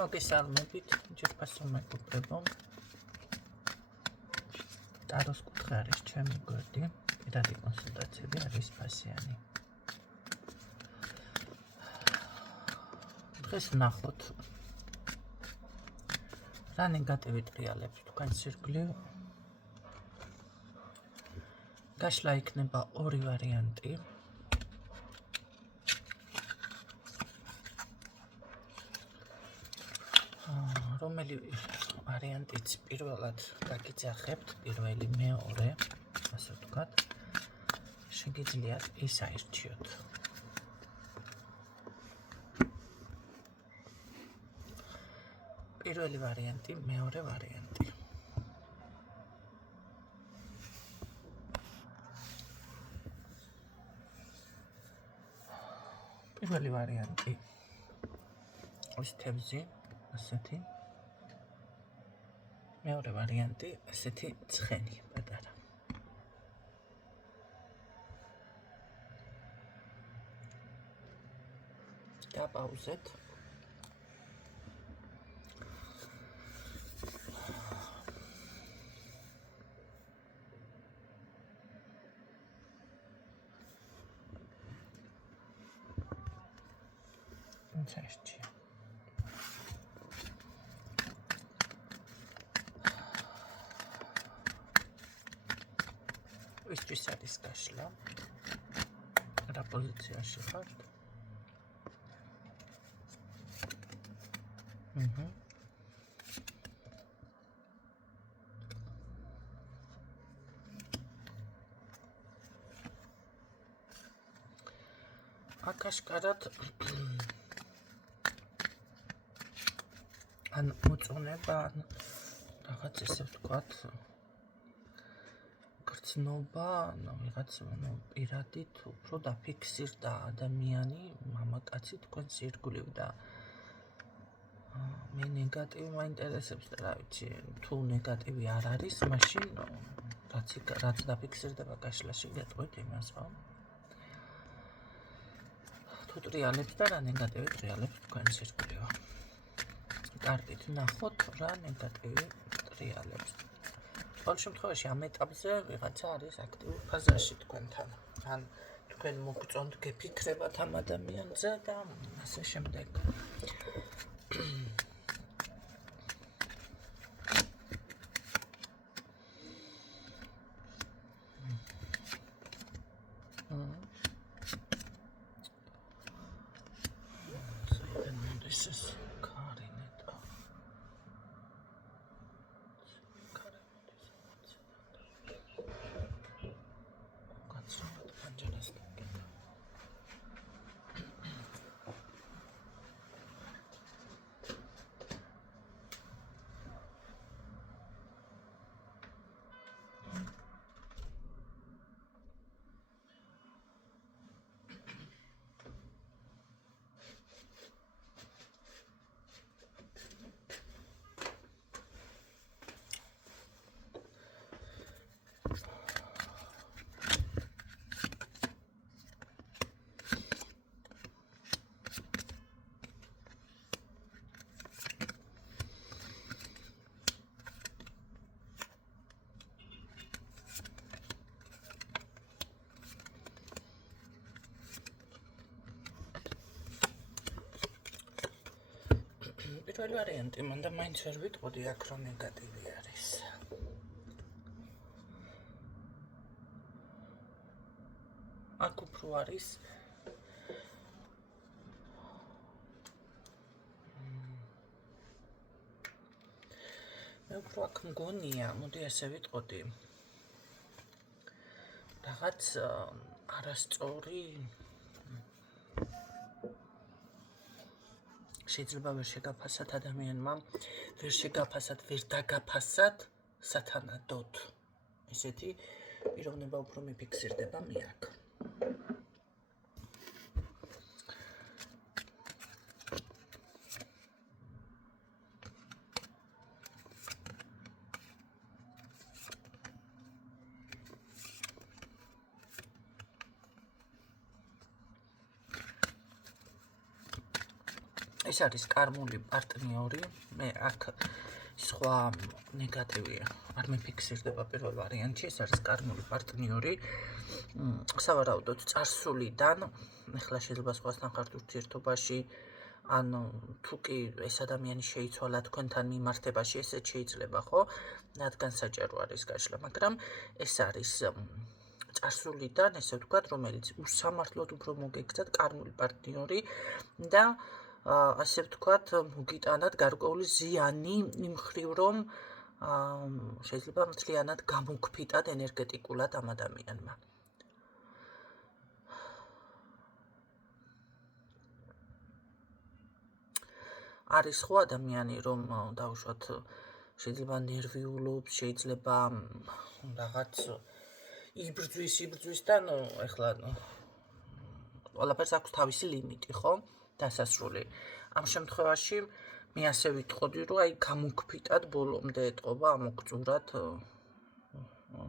მოგესალმებით, ჯერფასო მეგობრებო. ტაროს კუთხე არის ჩემი გვერდი, პირადი კონსულტაციები არის ფასიანი. დღეს ვნახოთ რა ნეგატივი ტრიალებს თქვენს ირგვლივ. გაშლა იქნება ორი ვარიანტი. რომელი ვარიანტიც პირველად გაგიძახებთ, პირველი, მეორე, ასე ვთქვათ, შეგიძლიათ ის აირჩიოთ. პირველი ვარიანტი, მეორე ვარიანტი. პირველი ვარიანტი ის თევზი, ასეთი. მეორე ვარიანტი ასეთი ცხენი პატარა. დაპაუზეთ. ჩაშჩი. ვისთვის არის გაშლა? რა პოზიციაში ხართ? აკაშკარად ან მოწონება, ან რაღაც ესე ვთქვათ, გრძნობა, ვიღაც პირადით უფრო დაფიქსირდა ადამიანი, მამაკაცი თქვენს ირგვლივ და მე ნეგატივი მაინტერესებს და რა ვიცი, თუ ნეგატივი არ არის, მაშინ რაც დაფიქსირდება გაშლაში გეტყვით იმას, ხო? თუ ტრიალებს და რა ნეგატივი ტრიალებს თქვენს ირგვლივ. კარგით, ნახოთ რა ნეგატივი ტრიალებს. ყოველ შემთხვევაში ამ ეტაპზე ვიღაცა არის აქტიურ ფაზაში თქვენთან. ან თქვენ მოგწონთ გეფიქრებათ ამ ადამიანზე და ასე შემდეგ. პირველი ვარიანტი, მანდა მაინც ვერ ვიტყოდი აქ რომ ნეგატივი არის. აქ უფრო არის მე უფრო აქ მგონია, მოდი ასე ვიტყოდი, რაღაც არასწორი შეიძლება ვერ შეგაფასათ ადამიანმა, ვერ შეგაფასათ, ვერ დაგაფასათ სათანადოდ. ესეთი პიროვნება უფრო მიფიქსირდება მე აქ. ეს არის კარმული პარტნიორი, მე აქ სხვა ნეგატივია, არ მეფიქსირდება პირველ ვარიანტში, ეს არის კარმული პარტნიორი, სავარაუდოდ წარსულიდან, ეხლა შეიძლება სხვასთან ხართ ურთიერთობაში, ან თუ კი ეს ადამიანი შეიცვალა თქვენთან მიმართებაში, ესეც შეიძლება, ხო? რადგან საჭირო არის გაშლა, მაგრამ ეს არის წარსულიდან, ესე ვთქვათ, რომელიც უსამართლოდ უფრო მოგეკცათ კარმული პარტნიორი და ასე ვთქვათ, მოგიტანათ გარკვეული ზიანი იმ მხრივ, რომ შეიძლება მთლიანად გამოგფიტათ ენერგეტიკულად ამ ადამიანმა. არის ხო ადამიანი, რომ დაუშვათ შეიძლება ნერვიულობს, შეიძლება რაღაც იბრძვის და ეხლა ყველაფერს აქვს თავისი ლიმიტი, ხო? დასასრული. ამ შემთხვევაში მე ასე ვიტყოდი, რომ აი გამოგფიტად ბოლომდე ეტყობა ამოგწურად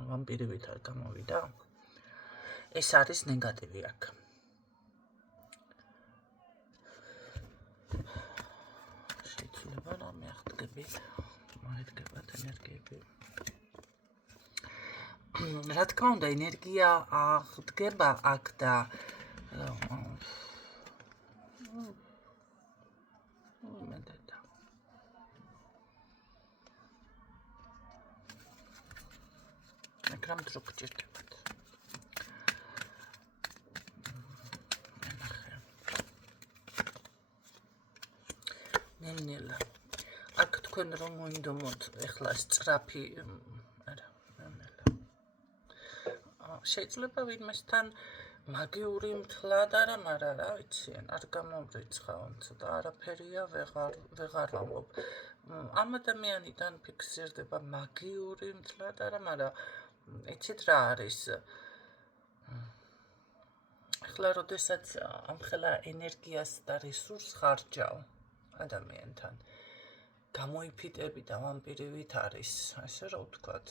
ვამპირივით არ გამოვიდა. ეს არის ნეგატივი აქ. შეიძლება რამე აღდგებით, მოედგებათ ენერგიები. რა თქმა უნდა, ენერგია აღდგება აქ და მაგრამ დრო გჭირდებათ. ნელ-ნელა. აქ თქვენ რომ მოინდომოთ ეხლა სწრაფი, არა, ნელ-ნელა. შეიძლება ვინმესთან მაგიური მთლად არა, მაგრამ რა ვიცი, არ გამოვრიცხავ, ცოტა არაფერია, ვეღარ ვამბობ. ამ ადამიანიდან ფიქსირდება მაგიური მთლად არა, მაგრამ იცით რა არის? ეხლა როდესაც ამხელა ენერგიას და რესურსს ხარჯავ ადამიანთან, გამოიფიტები და ვამპირივით არის, ასე რა ვთქვათ.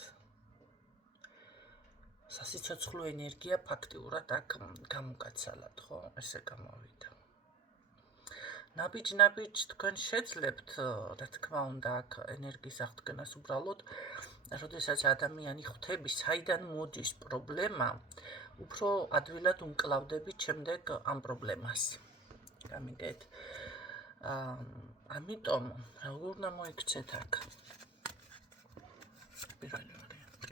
სასიცოცხლო ენერგია ფაქტიურად აქ გამოგაცალათ, ხო? ესე გამოვიდა. ნაბიჯ თქვენ შეძლებთ, რა თქმა უნდა, აქ ენერგიის აღდგენას უბრალოდ, როდესაც ადამიანი ხვდები, საიდან მოდის პრობლემა, უფრო ადვილად უმკლავდებით შემდეგ ამ პრობლემას. გამიგეთ? ამიტომ როგორ უნდა მოიქცეთ აქ? პირველი ვარიანტი.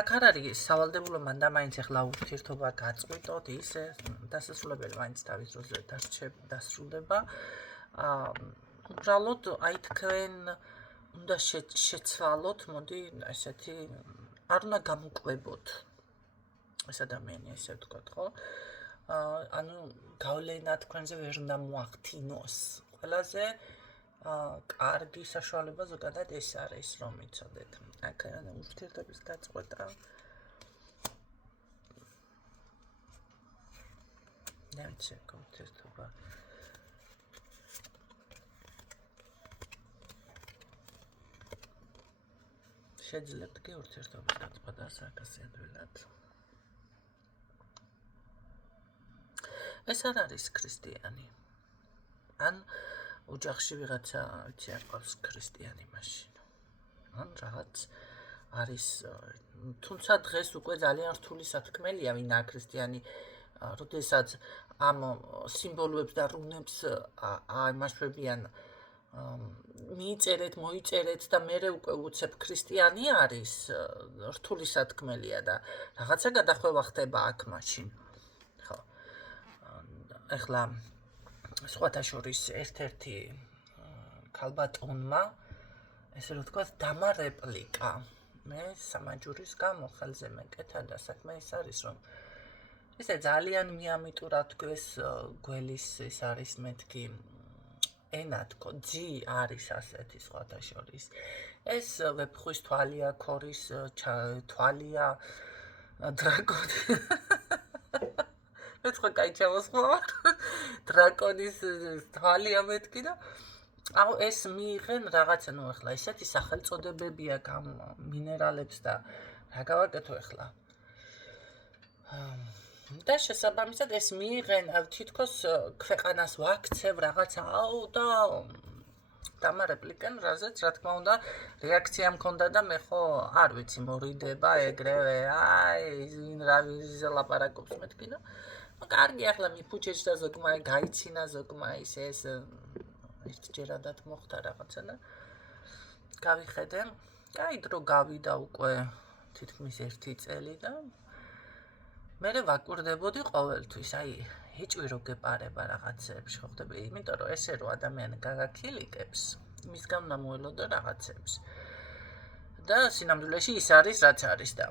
აქ არ არის სავალდებულო მანდა მაინც ეხლა ურთიერთობა გაწყვიტოთ, ისე დასასრულებელი მაინც თავის დროზე დასრულდება. უბრალოდ აი თქვენ უნდა შეცვალოთ, მოდი ესეთი არ უნდა გამოკვებოთ ეს ადამიანი, ესე ვთქვათ, ხო? ანუ გავლენა თქვენზე ვერ უნდა მოახდინოს. ყველაზე კარგი საშუალება ზოგადად ეს არის, რომ იცოდეთ. აქ ურთიერთობის გაწყვეტა. და ვიცი, ურთიერთობა. შეძლებთ კი ურთიერთობის გაწყვეტა საკასიათველად. ეს არ არის ქრისტიანი. ან ოჯახში ვიღაცა, ვიცი, არ ყავს ქრისტიანი მაშინ. ან რაღაც არის, თუმცა დღეს უკვე ძალიან რთული სათქმელია, ვინაა ქრისტიანი, როდესაც ამ სიმბოლოებს და რუნებს აიმაშვებიან, მიიწერეთ, მოიწერეთ და მერე უკვე უცებ ქრისტიანი არის, რთული სათქმელია და რაღაცა გადახვევა ხდება აქ მაშინ. ხო. ეხლა სხვათა შორის ერთ-ერთი ქალბატონმა, ესე რომ ვთქვათ, დამა რეპლიკა. მე სამაჯურის გამო ხელზე მეკეთა და საქმე ის არის, რომ ესე ძალიან მიამიტურად თქვეს გველის ის არის მეთქი ენა თქო, ძი არის ასეთი სხვათა შორის. ეს ვეფხვის თვალია, ქორის თვალია, დრაკონი. მე თქვა კაი ჩამოსხმავ. დრაკონის თვალია მეთქი და აუ ეს მიიღენ რაღაცა, ნუ ახლა ესეთი სახელწოდებები აქვს ამ მინერალებს და რა გავაკეთო ახლა? და შესაბამისად ეს მიიღენ თითქოს ქვეყანას ვაქცევ რაღაცაო და დამარებლიკენ, რაზეც რა თქმა უნდა რეაქცია მქონდა და მე ხო არ ვიცი მორიდება ეგრევე, ვინ რა ვიზზე ლაპარაკობს მეთქი და კარგი ახლა მიფუჭეჭ და ზოგმა გაიცინა ზოგმა ეს ერთჯერადად მოხდა რაღაცა და გავიხედე, კაი დრო გავიდა უკვე თითქმის 1 წელი და მე ვაკურდებოდი ყოველთვის, ეჭვი რო გეპარება რაღაცეებში, ხო ხდები, იმიტომ რომ ესე რო ადამიანი გაგაქილიკებს, მისგან მომველოდა რაღაცებს. და სინამდვილეში ის არის, რაც არის და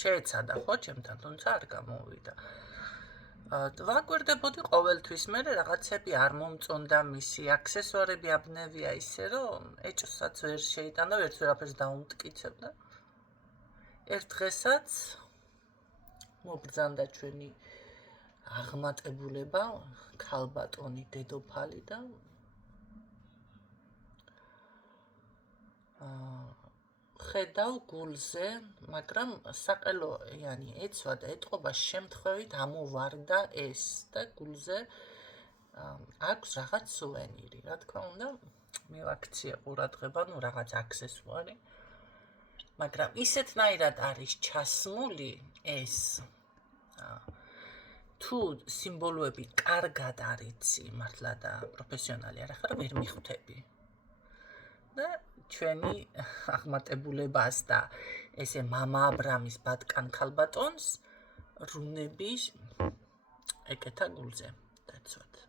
შეეცადა ხო ჩემთან, თუმცა არ გამოვიდა. ვაკვირდებოდი ყოველთვის, მე რაღაცები არ მომწონდა მისი აქსესუარები აბნევია ისე რომ ეჭვსაც ვერ შეიტანდა, ვერც ვერაფერს დაუმტკიცებდა. ერთ დღესაც მობრძანდა ჩვენი აღმატებულება, ქალბატონი დედოფალი და ხედავ გულზე, მაგრამ საყელოიანი ეცვა და ეტყობა შემთხვევით ამოვარდა ეს და გულზე აქვს რაღაც სუვენირი. რა თქმა უნდა, მივაქციე ყურადღება, რაღაც აქსესუარი. მაგრამ ისეთნაირად არის ჩასმული ეს თუ სიმბოლოები კარგად არიცი მართლა და პროფესიონალი არ ახლა ვერ მიხვდები და ჩვენი აღმატებულებას და ესე მამა აბრამის ბატკან ქალბატონს რუნების ეკეთა გულზე დაცვად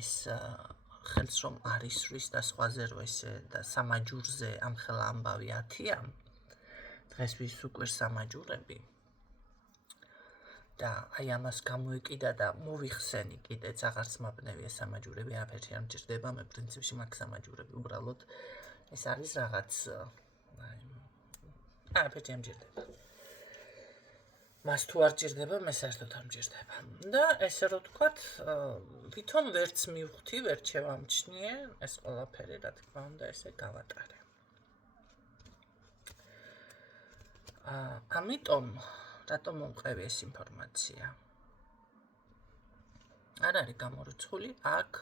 ეს ხელს რომ არის რის და სხვაზე რო ესე და სამაჯურზე ამხელა ამბავი 10-ია დღეს ვის უკვირს სამაჯურები და ამას გამოეკიდა და მოვიხსენი კიდეც აღარც მაბნევია სამაჯურები არაფერი არ მჭირდება მე პრინციპში მაგ სამაჯურები უბრალოდ ეს არის რაღაც არაფერი არ მჭირდება მას თუ არ ჭირდება მე საერთოდ არ მჭირდება და ესე რომ ვთქვათ ვითომ ვერც მივხვდი ვერც შევამჩნიე ეს ყველაფერი რა თქმა უნდა ესე გავატარე ამიტომ რატომ მომყევი ეს ინფორმაცია არ არის გამორიცხული აქ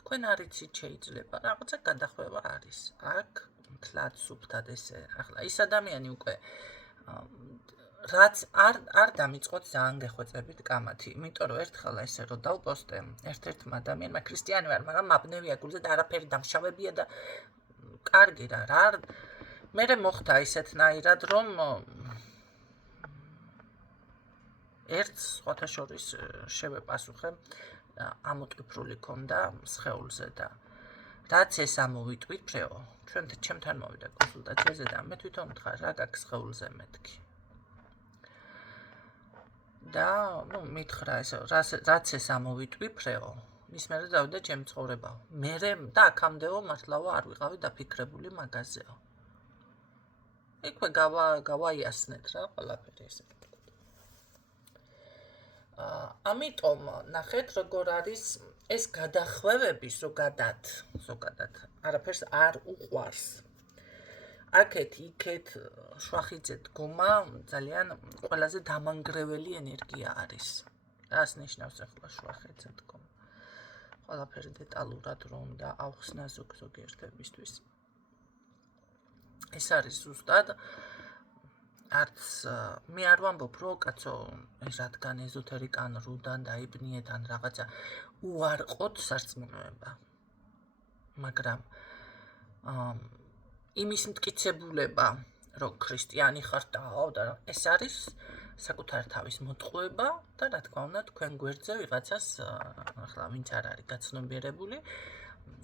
თქვენ არიცით შეიძლება რაღაცა გადახვევა არის აქ თლად სუფთად ესე ახლა ის ადამიანი უკვე რაც არ დამიწყოთ ძალიან გეხვეწებით კამათი იმიტომ რომ ერთხელ ესე რომ დავპოსტე ერთ-ერთმა ადამიანმა ქრისტიანი ვარ მაგრამ მაბნევია გულზე და არაფერი დამშავებია და კარგი რა მე მოხდა ისეთნაირად რომ ერთ სხვათა შორის შევეპასუხე ამოტვიფრული ქონდა სხეულზე და რაც ეს ამოვიტყვით ფრეო ჩემთან მოვიდა კონსულტაციაზე და მე თვითონ ვთხარ რა გაქვს სხეულზე მეთქი და მითხრა ეს რაც ეს ამოვიტყვი ფრეო მის მერე დავიდა ჩემ ცხოვრებაო მე და აქამდეო მართლაო არ ვიყავი დაფიქრებული მაგაზეო იქვე გავაიასნეთ რა ყველაფერი ესე ამიტომ ნახეთ როგორ არის ეს გადახვევები ზოგადად არაფერს არ უყვარს აქეთ იქეთ შვახიძე დგომა ძალიან ყველაზე დამანგრეველი ენერგია არის რას ნიშნავს ახლა შვახიძე დგომა ყველაფერი დეტალურად რომ და ავხსნა ზოგიერთებისთვის ეს არის ზუსტად არც მე არ ვამბობ რომ კაცო რადგან ეზოთერიკან რუდან დაიბნიეთ ან რაღაცა უარყოთ სარწმუნოება მაგრამ იმის მტკიცებულება რომ ქრისტიანი ხარ და ეს არის საკუთარ თავის მოტყუება და რა თქმა უნდა თქვენ გვერდზე ვიღაცას ახლა ვინც არ არის გაცნობიერებული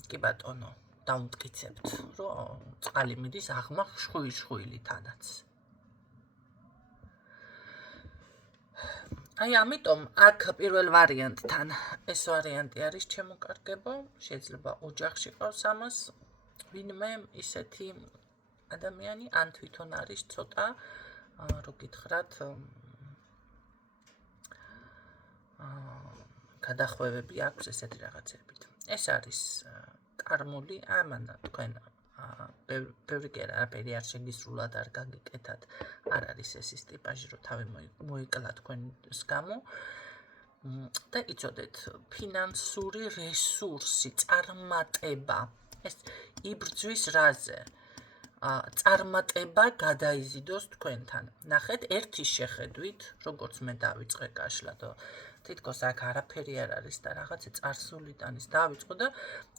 კი ბატონო დაუმტკიცებთ რომ წყალი მიდის აღმა შხვილითანაც ამიტომ აქ პირველ ვარიანტთან ეს ვარიანტი არის შემოკარგებო შეიძლება ოჯახში ყავს ამას ვინმე ისეთი ადამიანი ან თვითონ არის ცოტა რო გითხრათ გადახვევები აქვს ესეთი რაღაცებით ეს არის კარმული ამანა თქვენ ბევრი კი არაფერი არ შეგისრულად არ გაგიკეთათ. არ არის ეს ის ტიპაჟი, რომ თავი მოიკლა თქვენს გამო. და იცოდეთ, ფინანსური რესურსი, წარმატება, ეს იბრძვის რაზე. წარმატება გადაიზიდოს თქვენთან. ნახეთ, ერთის შეხედვით, როგორც მე დავიწყე გაშლა და თითქოს აქ არაფერი არ არის და რაღაცა წარსულიდან ის დავიწყო და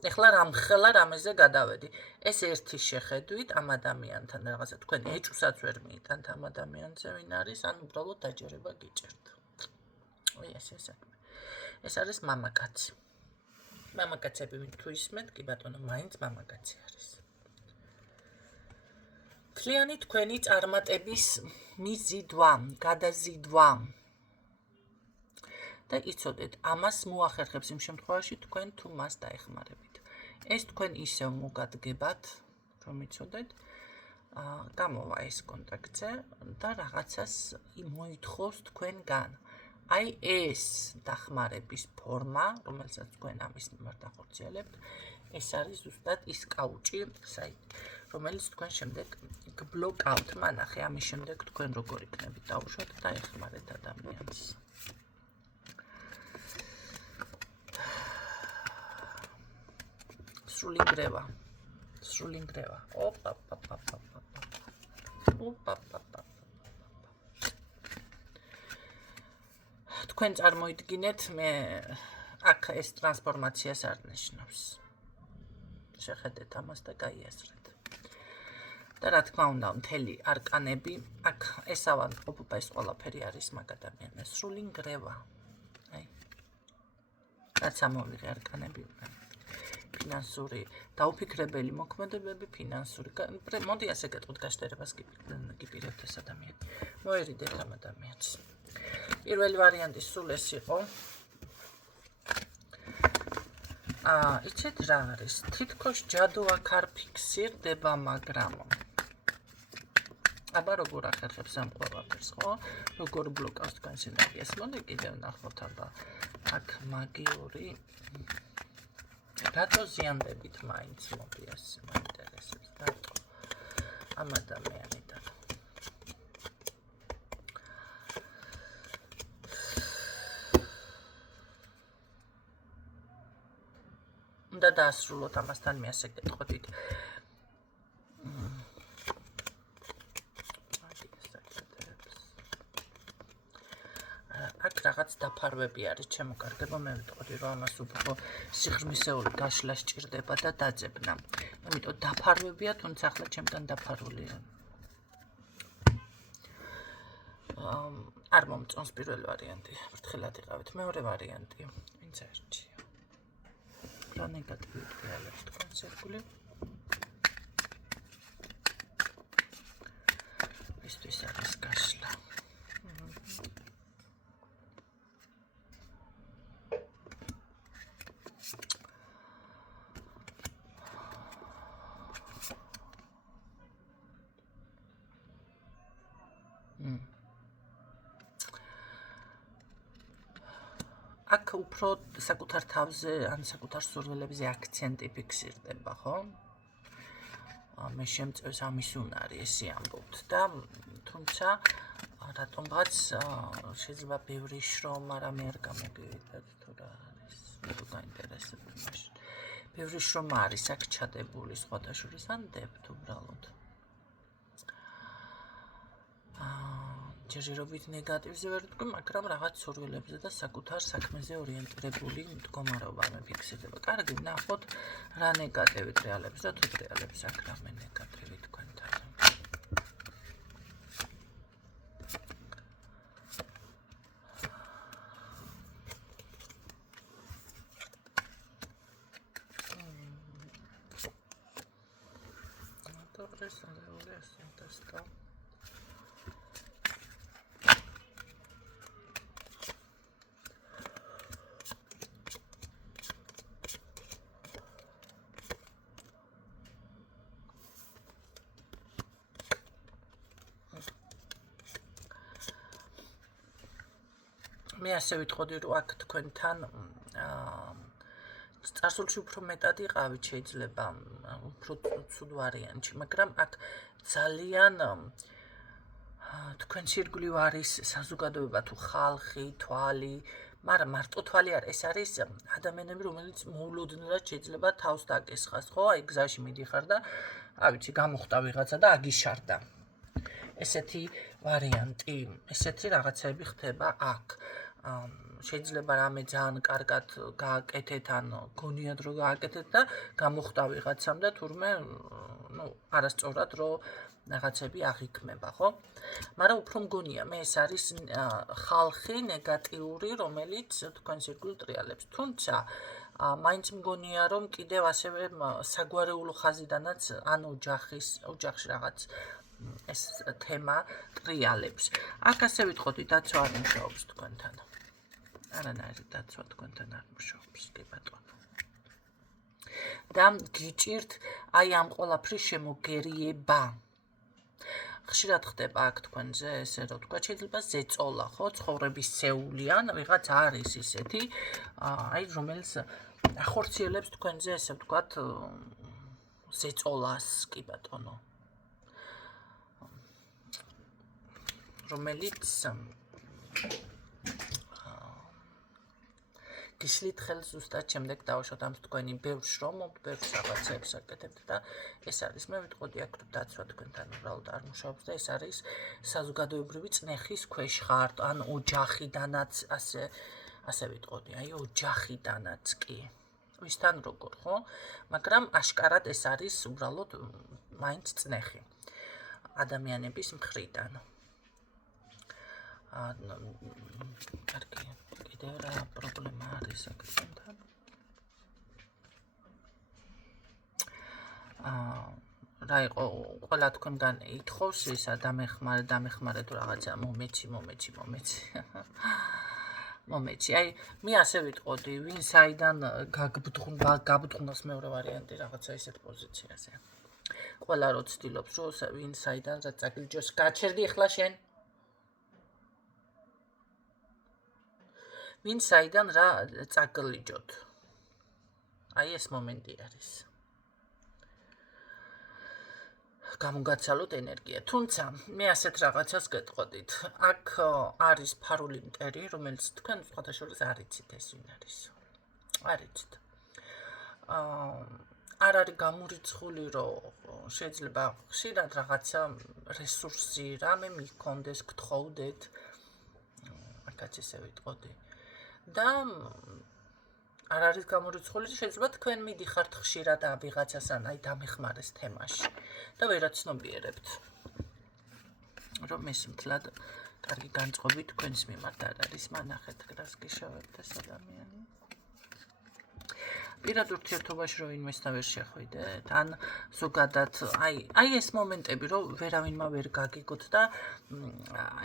ეხლა რამხელა რამეზე გადავედი. ეს ერთის შეხედვით ამ ადამიანთან რაღაცა თქვენ ეჭვსაც ვერ მიიტანთ ამ ადამიანზე ვინ არის, ან უბრალოდ დაჯერება გიჭერთ. ესე საქმე. ეს არის მამაკაცი. მამაკაცები თუ ისმენთ, კი ბატონო, მაინც მამაკაცი არის. მთლიანი თქვენი წარმატების მიზიდვა, გადაზიდვა. და იცოდეთ, ამას მოახერხებს იმ შემთხვევაში თქვენ თუ მას დაეხმარებით. ეს თქვენ ისევ მოგადგებათ, რომ იცოდეთ, გამოვა ეს კონტაქტზე და რაღაცას მოითხოვს თქვენგან. აი ეს დახმარების ფორმა, რომელსაც თქვენ ამის მიმართ ახორციელებთ, ეს არის ზუსტად ის კაუჭი, რომელიც თქვენ შემდეგ გბლოკავთ. მანახე, ამის შემდეგ თქვენ როგორ იქნებით დაუშვათ და ეხმარეთ ადამიანს. სრული ნგრევა. თქვენ წარმოიდგინეთ, მე აქ ეს ტრანსფორმაციას არ ნიშნავს. შეხედეთ ამას და გაიაზრეთ. და რა თქმა უნდა, მთელი არკანები, აქ ესავანტყოფობა ეს ყველაფერი არის მაგ ადამიანს. სრული ნგრევა. აი. რაც ამოვიღე არკანები. ფინანსური დაუფიქრებელი მოქმედებები, ფინანსური. მოდი ასე გეტყვით, გაშტერებას გიპირებთ ეს ადამიანი. მოერიდეთ ამ ადამიანს. პირველი ვარიანტი სულ ეს იყო. იცით რა არის? თითქოს ჯადო აქ არ ფიქსირდება, მაგრამ აბა როგორ ახერხებს ამ ყველაფერს, ხო? როგორ ბლოკავს თქვენს ენერგიას? მოდი კიდევ ნახოთ, აბა აქ მაგიური რატო ზიანდებით მაინც მოდი ასე მაინტერესებს რატო ამ ადამიანიდან უნდა დაასრულოთ ამასთან მე ასე გეტყვით აქ რაღაც დაფარვები არის, ჩემო კარგებო, მე ვიტყოდი, რომ ამას უფრო სიღრმისეული გაშლა სჭირდება და დაძებნა. ამიტომ დაფარვებია, თუმცა ახლა ჩემგან დაფარული. არ მომწონს პირველი ვარიანტი. ფრთხილად იყავით. მეორე ვარიანტი. ვინც არჩია. რა ნეგატივი რეალებს თქვენს ერთგული. ვისთვის არის გაშლა. აქ უფრო საკუთარ თავზე ან საკუთარ სურვილებზე აქცენტი ფიქსირდება, ხო? მე შემწევს ამის უნარი, ესე ამბობთ და თუმცა რატომღაც შეიძლება ბევრი შრომ, მაგრამ მე არ გამოგივიდათ თუ რა არის. თუ გაინტერესებთ მაშინ. ბევრი შრომ არის აქ ჩადებული სხვათა შორის ან დებთ უბრალოდ. ჯერჯერობით ნეგატივზე ვერ ვთქვი, მაგრამ რაღაც სურვილებზე და საკუთარ საქმეზე ორიენტირებული მდგომარეობა მე ფიქსირდება. კარგი, ნახოთ რა ნეგატივით რეალებს და თუ რეალებს აქ რამე ნეგატივი თქვენთან. მე ასე ვიტყოდი, რომ აქ თქვენთან წარსულში უფრო მეტად იყავით შეიძლება უფრო ცუდ ვარიანტში, მაგრამ აქ ძალიან თქვენს ირგვლივ არის საზოგადოება თუ ხალხი, თვალი, მაგრამ მარტო თვალი არ, ეს არის ადამიანები, რომელიც მოულოდნელად შეიძლება თავს დაგესხას, ხო? აი გზაში მიდიხარ და რა ვიცი, გამოხტა ვიღაცა და აგიშარდა. ესეთი ვარიანტი, ესეთი რაღაცები ხდება აქ. შეიძლება რამე ძალიან კარგად გააკეთეთ, ან გონიათ რომ გააკეთეთ და გამოხტა ვიღაცამ და თურმე არასწორად რომ რაღაცები აღიქმება, ხო? მაგრამ უფრო მგონია, მე ეს არის ხალხი ნეგატიური, რომელიც თქვენს ირგვლივ ტრიალებს. თუმცა მაინც მგონია, რომ კიდევ ასევე საგვარეულო ხაზიდანაც ან ოჯახში რაღაც ეს თემა ტრიალებს. აქ ასე ვიტყოდი, დაცვა არ მუშაობს თქვენთან. არანაირი დაცვა თქვენთან არ მუშაობს, კი ბატონო. და გიჭირთ აი ამ ყველაფრის შემოგერიება. ხშირად ხდება აქ თქვენზე ესე რომ თქვა, შეიძლება ზეწოლა, ხო, ცხოვრების სეულიან, ვიღაც არის ისეთი, აი რომელიც ახორციელებს თქვენზე ესე ვთქვათ ზეწოლას, კი ბატონო. რომელიც გიშლით ხელს ზუსტად შემდეგ დავუშვათ ამ თქვენი ბევრ შრომობთ, ბევრ რაღაცებს აკეთებთ და ეს არის, მე ვიტყოდი აქ დაცვა თქვენთან უბრალოდ არ მუშაობს და ეს არის საზოგადოებრივი წნეხის ქვეშ ხართ, ან ოჯახიდანაც ასე ვიტყოდი, აი ოჯახიდანაც კი. ვისთან როგორ, ხო? მაგრამ აშკარად ეს არის უბრალოდ მაინც წნეხი ადამიანების მხრიდან. კარგი. კიდევ რა პრობლემა არის აქ თქვენთან? რა იყო, ყველა თქვენგან ითხოვს ისა დამეხმარე თუ რაღაცა მომეცი. მომეცი. აი, მე ასე ვიტყოდი, ვინ საიდან გაბუთხუნოს მეორე ვარიანტი რაღაცა ისეთ პოზიციაზე. ყველა რო ცდილობს, რომ ვინ საიდან რა წაგიჯოს, გაჩერდი ახლა შენ? ვინ საიდან რა წაგლიჯოთ. აი ეს მომენტი არის. გამოგაცალოთ ენერგია. თუმცა მე ასეთ რაღაცას გეტყოდით. აქ არის ფარული მტერი, რომელიც თქვენ სხვადასხვა არ იცით ეს ვინ არის. არ იცით. არ არის გამორიცხული, რომ შეიძლება ხშირად რაღაცა რესურსი, რამე მიქონდეს, გთხოვდეთ. აქაც ესე ვიტყოდი. და არ არის გამორიცხული, შეიძლება თქვენ მიდიხართ ხშირად ვიღაცასთან აი დამეხმარეს თემაში და ვერაცნობიერებთ. რომ ეს მთლად კარგი განწყობი თქვენს მიმართ არ არის, მანახეთ რას გიშოვებთ ეს ადამიანი. პირად ურთიერთობაში რომ ვინმესთან ვერ შეხვიდეთ, ან ზოგადად აი ეს მომენტები, რომ ვერავინმა ვერ გაგიგოთ და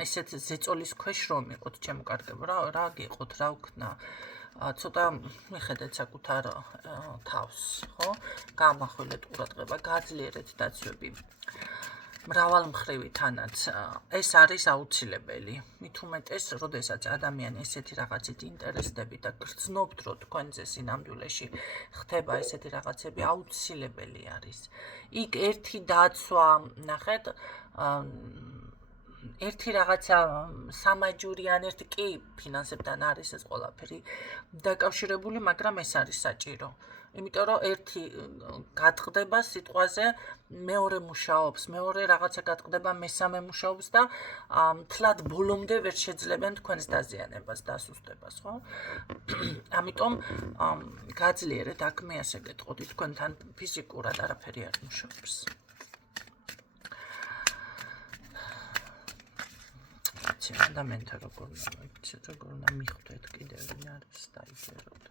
ესეთ ზეწოლის ქვეშ რომ იყოთ, ჩემო კარგებო, რა გიყოთ, რა ვქნა. ცოტა მიხედეთ საკუთარ თავს, ხო? გამახვილეთ ყურადღება, გაძლიერეთ დაცვები. მრავალმხრივითანაც ეს არის აუცილებელი. მით უმეტეს, როდესაც ადამიანი ესეთი რაღაცით ინტერესდებით და გრძნობთ, რომ თქვენზე სინამდვილეში ხდება ესეთი რაღაცები, აუცილებელი არის. იქ ერთი დაცვა, ნახეთ, ერთი რაღაცა სამაჯური ან ერთი კი ფინანსებთან არის ეს ყველაფერი დაკავშირებული, მაგრამ ეს არის საჭირო. იმიტომ რომ ერთი გადყდება სიტყვაზე, მეორე მუშაობს, მეორე რაღაცა გადყდება, მესამე მუშაობს და მთლად ბოლომდე ვერ შეძლებენ თქვენს დაზიანებას, დასუსტებას, ხო? ამიტომ გაძლიერეთ, აქ მე ასე გეტყოდი, თქვენთან ფიზიკურად არაფერი არ მუშაობს. ადამიანთა როგორ უნდა მიხვდეთ კიდევ ვინ არის დაიჯეროთ.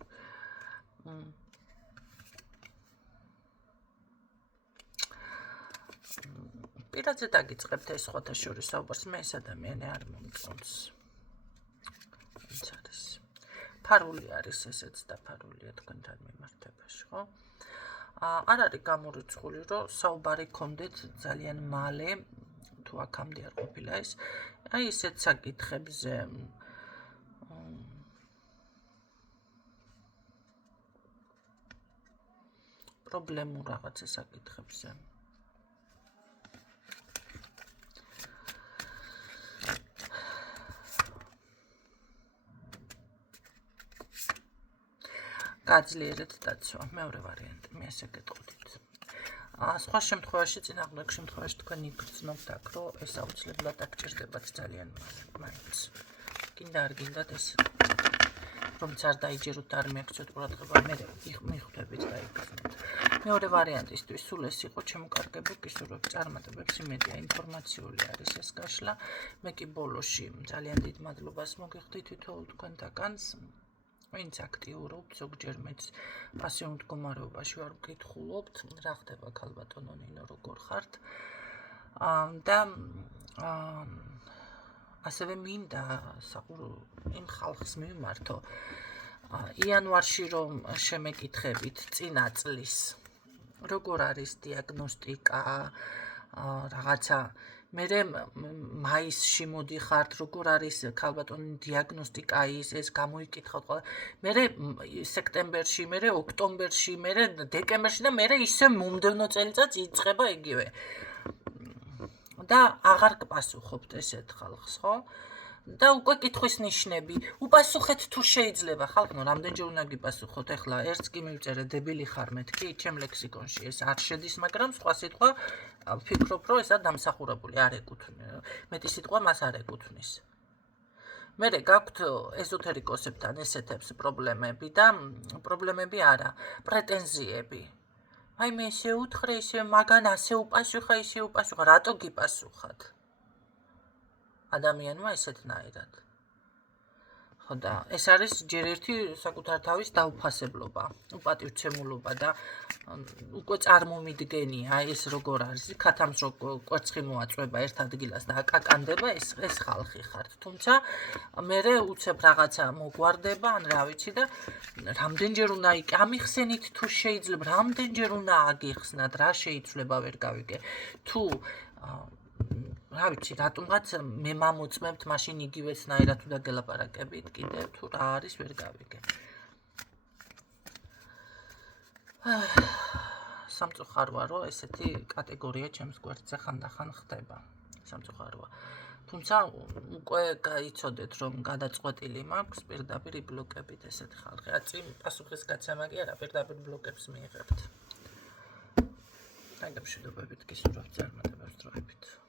პირადზე დაგიწყებთ ეს სხვათა შორის საუბარს, მე ეს ადამიანი არ მომწონს. ვინც არის? ფარული არის ესეც და ფარულია თქვენთან მიმართებაში, ხო? არ არის გამორიცხული, რომ საუბარი გქონდეთ ძალიან მალე, თუ აქამდე არ ყოფილა ეს, აი ესეთ საკითხებზე. პრობლემურ რაღაცა საკითხებზე. გაძლიერეთ დაცვა, მეორე ვარიანტი, მე ესე გეტყოდით. სხვა შემთხვევაში, წინააღმდეგ შემთხვევაში თქვენ იგრძნობთ აქ, რომ ეს აუცილებლად აქ ჭირდებათ ძალიან მაინც. კიდე არ გინდათ ეს რომც არ დაიჯეროთ არ მიაქცევთ ყურადღება, მე მიხვდებით და იგრძნობთ. მეორე ვარიანტისთვის სულ ეს იყო ჩემკარგებო კისურვებს წარმატებებს იმედია ინფორმაციული არის ეს გაშლა. მე კი ბოლოში ძალიან დიდ მადლობას მოგიხდი თითოეულ თქვენთაგანს. ვინც აქტიურობთ, ზოგჯერ მეც პასიურ მდგომარეობაში ვარ ვკითხულობთ, რა ხდება ქალბატონო ნინო, როგორ ხართ? და ასევე მინდა იმ ხალხს მივმართო, იანვარში რომ შემეკითხებით წინა წლის, როგორ არის დიაგნოსტიკა, რაღაცა მერე მაისში მოდიხართ, როგორ არის ქალბატონი დიაგნოსტიკა ეს გამოიკითხავთ ყველა. მერე სექტემბერში, მერე ოქტომბერში, მერე დეკემბერში და მერე ისე მომდევნო წელიწადს იწყება იგივე. და აღარ გპასუხობთ ესეთ ხალხს, ხო? და უკვე კითხვის ნიშნები. უპასუხეთ თუ შეიძლება, ხალხო, რამდენჯერ უნდა გიპასუხოთ? ეხლა ერთს კი მივწერე დებილი ხარ მეთქი, ჩემ ლექსიკონში ეს არ შედის, მაგრამ სხვა სიტყვა ვფიქრობ, რომ ესა დამსახურებული არ ეკუთვნის. მეტი სიტყვა მას არ ეკუთვნის. მერე გაქვთ ეზოთერიკოსებთან ესეთებს პრობლემები და პრობლემები არა, პრეტენზიები. აი მე ესე უთხრე, ისე მაგან ასე უპასუხა, ისე უპასუხა, რატო გიპასუხათ? ადამიანმა ესეთნაირად. ხო და ეს არის ჯერ ერთი საკუთარ თავის დაუფასებლობა, უპატივცემულობა და უკვე წარმომიდგენია ეს როგორ არის, ქათამს რო კვერცხი მოაწვება ერთ ადგილას და აკაკანდება ეს ხალხი ხართ. თუმცა მერე უცებ რაღაცა მოგვარდება, ან რა ვიცი და რამდენჯერ უნდა ამიხსენით თუ შეიძლება, რამდენჯერ უნდა აგიხსნათ, რა შეიძლება ვერ გავიგე. თუ რა ვიცი, რატომღაც მე მამოწმებთ, მაშინ იგივესნაირად თუ დაგელაპარაკებით კიდე, თუ რა არის ვერ გავიგე. სამწუხაროა, რომ ესეთი კატეგორია ჩემს გვერდზე ხანდახან ხდება. სამწუხაროა. თუმცა უკვე გაიცოდეთ, რომ გადაწყვეტილი მაქვს პირდაპირ იბლოკებით ესეთი ხალხი. აწი პასუხის გაცემა კი არა, პირდაპირ ბლოკებს მიიღებთ. დაგემშვიდობებით, გისურვებთ წარმატებებს დროებით.